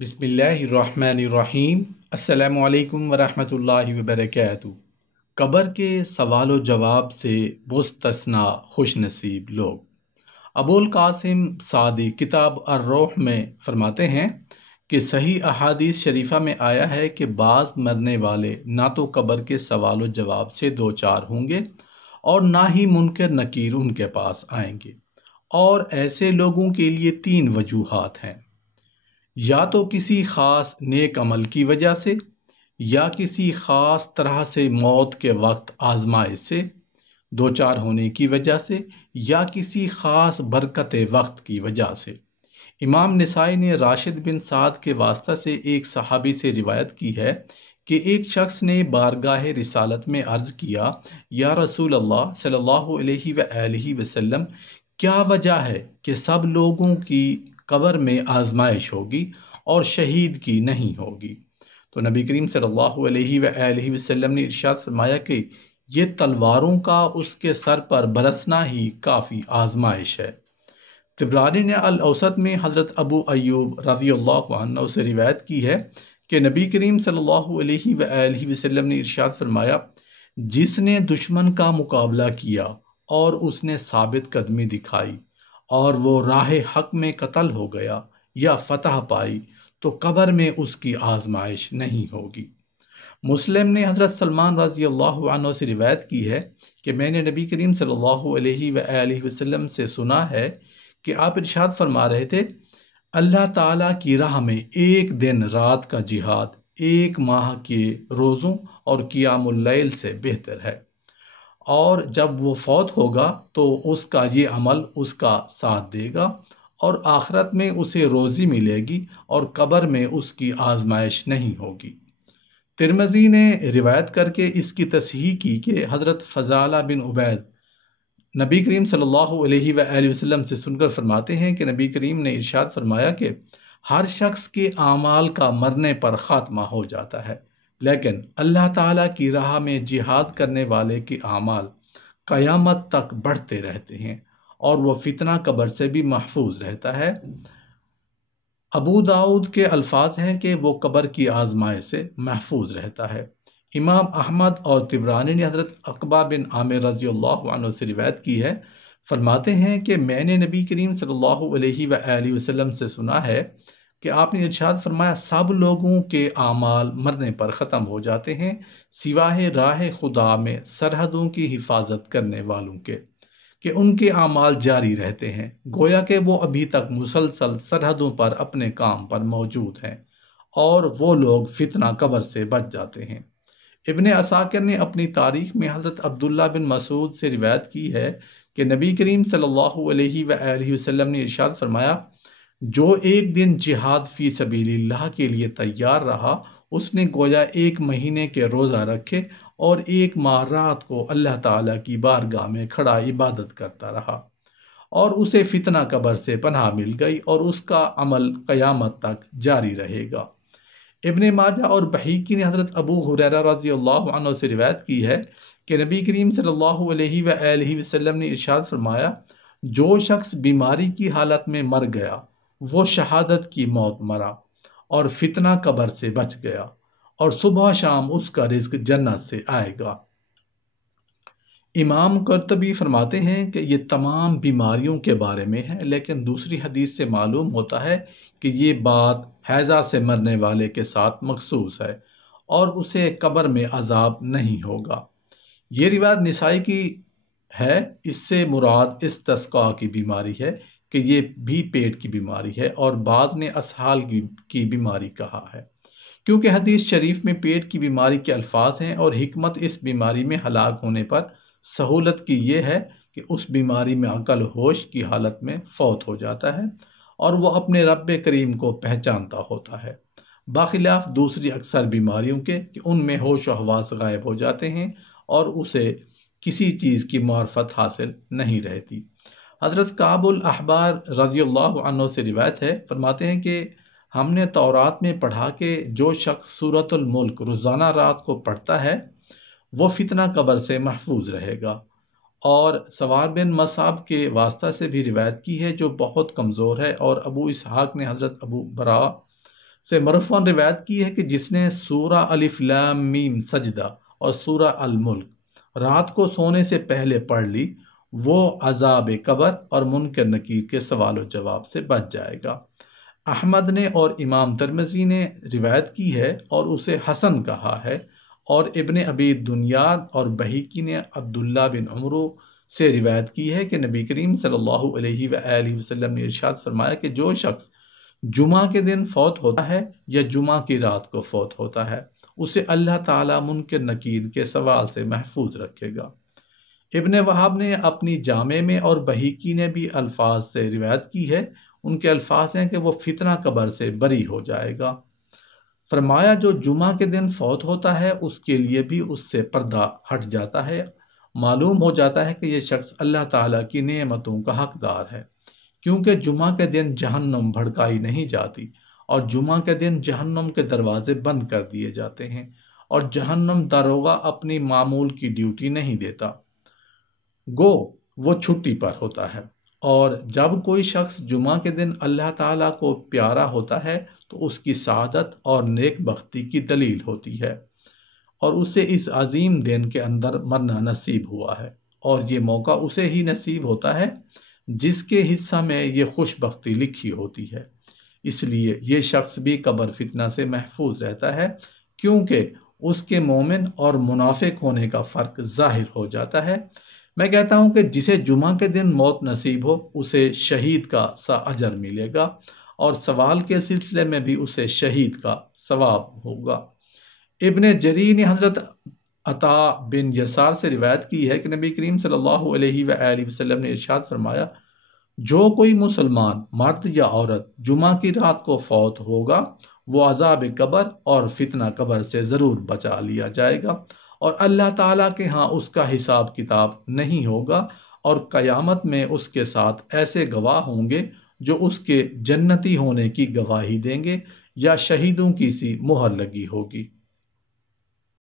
بسم اللہ الرحمن الرحیم۔ السلام علیکم ورحمۃ اللہ وبرکاتہ۔ قبر کے سوال و جواب سے مستثنی خوش نصیب لوگ۔ ابو القاسم سعدی کتاب الروح میں فرماتے ہیں کہ صحیح احادیث شریفہ میں آیا ہے کہ بعض مرنے والے نہ تو قبر کے سوال و جواب سے دوچار ہوں گے اور نہ ہی منکر نکیر ان کے پاس آئیں گے، اور ایسے لوگوں کے لیے تین وجوہات ہیں: یا تو کسی خاص نیک عمل کی وجہ سے، یا کسی خاص طرح سے موت کے وقت آزمائش سے دوچار ہونے کی وجہ سے، یا کسی خاص برکت وقت کی وجہ سے۔ امام نسائی نے راشد بن سعد کے واسطہ سے ایک صحابی سے روایت کی ہے کہ ایک شخص نے بارگاہ رسالت میں عرض کیا، یا رسول اللہ صلی اللہ علیہ وآلہ وسلم، کیا وجہ ہے کہ سب لوگوں کی قبر میں آزمائش ہوگی اور شہید کی نہیں ہوگی؟ تو نبی کریم صلی اللہ علیہ وآلہ وسلم نے ارشاد فرمایا کہ یہ تلواروں کا اس کے سر پر برسنا ہی کافی آزمائش ہے۔ طبرانی نے الاوسط میں حضرت ابو ایوب رضی اللہ عنہ سے روایت کی ہے کہ نبی کریم صلی اللہ علیہ وآلہ وسلم نے ارشاد فرمایا، جس نے دشمن کا مقابلہ کیا اور اس نے ثابت قدمی دکھائی اور وہ راہ حق میں قتل ہو گیا یا فتح پائی، تو قبر میں اس کی آزمائش نہیں ہوگی۔ مسلم نے حضرت سلمان رضی اللہ عنہ سے روایت کی ہے کہ میں نے نبی کریم صلی اللہ علیہ وآلہ وسلم سے سنا ہے کہ آپ ارشاد فرما رہے تھے، اللہ تعالیٰ کی راہ میں ایک دن رات کا جہاد ایک ماہ کے روزوں اور قیام اللیل سے بہتر ہے، اور جب وہ فوت ہوگا تو اس کا یہ عمل اس کا ساتھ دے گا، اور آخرت میں اسے روزی ملے گی اور قبر میں اس کی آزمائش نہیں ہوگی۔ ترمذی نے روایت کر کے اس کی تصحیح کی کہ حضرت فضالہ بن عبید نبی کریم صلی اللہ علیہ وآلہ وسلم سے سن کر فرماتے ہیں کہ نبی کریم نے ارشاد فرمایا کہ ہر شخص کے اعمال کا مرنے پر خاتمہ ہو جاتا ہے، لیکن اللہ تعالیٰ کی راہ میں جہاد کرنے والے کے اعمال قیامت تک بڑھتے رہتے ہیں اور وہ فتنہ قبر سے بھی محفوظ رہتا ہے۔ ابو داؤد کے الفاظ ہیں کہ وہ قبر کی آزمائش سے محفوظ رہتا ہے۔ امام احمد اور طبرانی نے حضرت عقبہ بن عامر رضی اللہ عنہ سے روایت کی ہے، فرماتے ہیں کہ میں نے نبی کریم صلی اللہ علیہ وآلہ وسلم سے سنا ہے کہ آپ نے ارشاد فرمایا، سب لوگوں کے اعمال مرنے پر ختم ہو جاتے ہیں سوائے راہ خدا میں سرحدوں کی حفاظت کرنے والوں کے، کہ ان کے اعمال جاری رہتے ہیں، گویا کہ وہ ابھی تک مسلسل سرحدوں پر اپنے کام پر موجود ہیں، اور وہ لوگ فتنہ قبر سے بچ جاتے ہیں۔ ابن عساکر نے اپنی تاریخ میں حضرت عبداللہ بن مسعود سے روایت کی ہے کہ نبی کریم صلی اللہ علیہ وآلہ وسلم نے ارشاد فرمایا، جو ایک دن جہاد فی سبیل اللہ کے لیے تیار رہا، اس نے گویا ایک مہینے کے روزہ رکھے اور ایک ماہ رات کو اللہ تعالیٰ کی بارگاہ میں کھڑا عبادت کرتا رہا، اور اسے فتنہ قبر سے پناہ مل گئی اور اس کا عمل قیامت تک جاری رہے گا۔ ابن ماجہ اور بحیقی نے حضرت ابو ہریرہ رضی اللہ عنہ سے روایت کی ہے کہ نبی کریم صلی اللہ علیہ وآلہ وسلم نے ارشاد فرمایا، جو شخص بیماری کی حالت میں مر گیا وہ شہادت کی موت مرا اور فتنہ قبر سے بچ گیا، اور صبح شام اس کا رزق جنت سے آئے گا۔ امام قرطبی فرماتے ہیں کہ یہ تمام بیماریوں کے بارے میں ہے، لیکن دوسری حدیث سے معلوم ہوتا ہے کہ یہ بات حیضہ سے مرنے والے کے ساتھ مخصوص ہے اور اسے قبر میں عذاب نہیں ہوگا۔ یہ روایت نسائی کی ہے، اس سے مراد استسقاء کی بیماری ہے کہ یہ بھی پیٹ کی بیماری ہے، اور بعض نے اسہال کی بیماری کہا ہے، کیونکہ حدیث شریف میں پیٹ کی بیماری کے الفاظ ہیں، اور حکمت اس بیماری میں ہلاک ہونے پر سہولت کی یہ ہے کہ اس بیماری میں عقل ہوش کی حالت میں فوت ہو جاتا ہے اور وہ اپنے رب کریم کو پہچانتا ہوتا ہے، بخلاف دوسری اکثر بیماریوں کے کہ ان میں ہوش و حواس غائب ہو جاتے ہیں اور اسے کسی چیز کی معرفت حاصل نہیں رہتی۔ حضرت کعب الاحبار رضی اللہ عنہ سے روایت ہے، فرماتے ہیں کہ ہم نے تورات میں پڑھا کہ جو شخص سورۃ الملک روزانہ رات کو پڑھتا ہے وہ فتنہ قبر سے محفوظ رہے گا۔ اور سوار بن مصعب کے واسطہ سے بھی روایت کی ہے جو بہت کمزور ہے، اور ابو اسحاق نے حضرت ابو برا سے مرفوعاً روایت کی ہے کہ جس نے سورہ الف لام میم سجدہ اور سورہ الملک رات کو سونے سے پہلے پڑھ لی، وہ عذاب قبر اور منکر نکیر کے سوال و جواب سے بچ جائے گا۔ احمد نے اور امام ترمذی نے روایت کی ہے اور اسے حسن کہا ہے، اور ابن ابی دنیا اور بہیقی نے عبداللہ بن عمرو سے روایت کی ہے کہ نبی کریم صلی اللہ علیہ وآلہ وسلم نے ارشاد فرمایا کہ جو شخص جمعہ کے دن فوت ہوتا ہے یا جمعہ کی رات کو فوت ہوتا ہے، اسے اللہ تعالیٰ منکر نکیر کے سوال سے محفوظ رکھے گا۔ ابن وہاب نے اپنی جامع میں اور بہیقی نے بھی الفاظ سے روایت کی ہے، ان کے الفاظ ہیں کہ وہ فتنہ قبر سے بری ہو جائے گا۔ فرمایا جو جمعہ کے دن فوت ہوتا ہے اس کے لیے بھی اس سے پردہ ہٹ جاتا ہے، معلوم ہو جاتا ہے کہ یہ شخص اللہ تعالیٰ کی نعمتوں کا حقدار ہے، کیونکہ جمعہ کے دن جہنم بھڑکائی نہیں جاتی، اور جمعہ کے دن جہنم کے دروازے بند کر دیے جاتے ہیں، اور جہنم داروغہ اپنی معمول کی ڈیوٹی نہیں دیتا، گو وہ چھٹی پر ہوتا ہے۔ اور جب کوئی شخص جمعہ کے دن اللہ تعالیٰ کو پیارا ہوتا ہے تو اس کی سعادت اور نیک بختی کی دلیل ہوتی ہے، اور اسے اس عظیم دن کے اندر مرنا نصیب ہوا ہے، اور یہ موقع اسے ہی نصیب ہوتا ہے جس کے حصہ میں یہ خوش بختی لکھی ہوتی ہے۔ اس لیے یہ شخص بھی قبر فتنہ سے محفوظ رہتا ہے، کیونکہ اس کے مومن اور منافق ہونے کا فرق ظاہر ہو جاتا ہے۔ میں کہتا ہوں کہ جسے جمعہ کے دن موت نصیب ہو اسے شہید کا سا اجر ملے گا، اور سوال کے سلسلے میں بھی اسے شہید کا ثواب ہوگا۔ ابن جریر نے حضرت عطا بن یسار سے روایت کی ہے کہ نبی کریم صلی اللہ علیہ وآلہ وسلم نے ارشاد فرمایا جو کوئی مسلمان مرد یا عورت جمعہ کی رات کو فوت ہوگا وہ عذاب قبر اور فتنہ قبر سے ضرور بچا لیا جائے گا، اور اللہ تعالیٰ کے ہاں اس کا حساب کتاب نہیں ہوگا، اور قیامت میں اس کے ساتھ ایسے گواہ ہوں گے جو اس کے جنتی ہونے کی گواہی دیں گے یا شہیدوں کی سی مہر لگی ہوگی۔